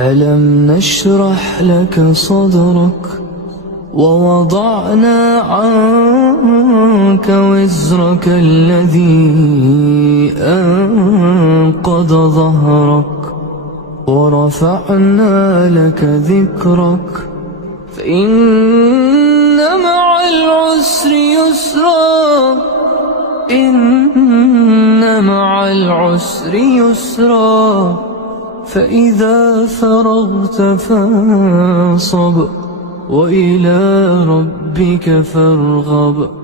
ألم نشرح لك صدرك ووضعنا عنك وزرك الذي أنقض ظهرك ورفعنا لك ذكرك فإن مع العسر يسرا إن مع العسر يسرا فإذا فرغت فانصب وإلى ربك فارغب.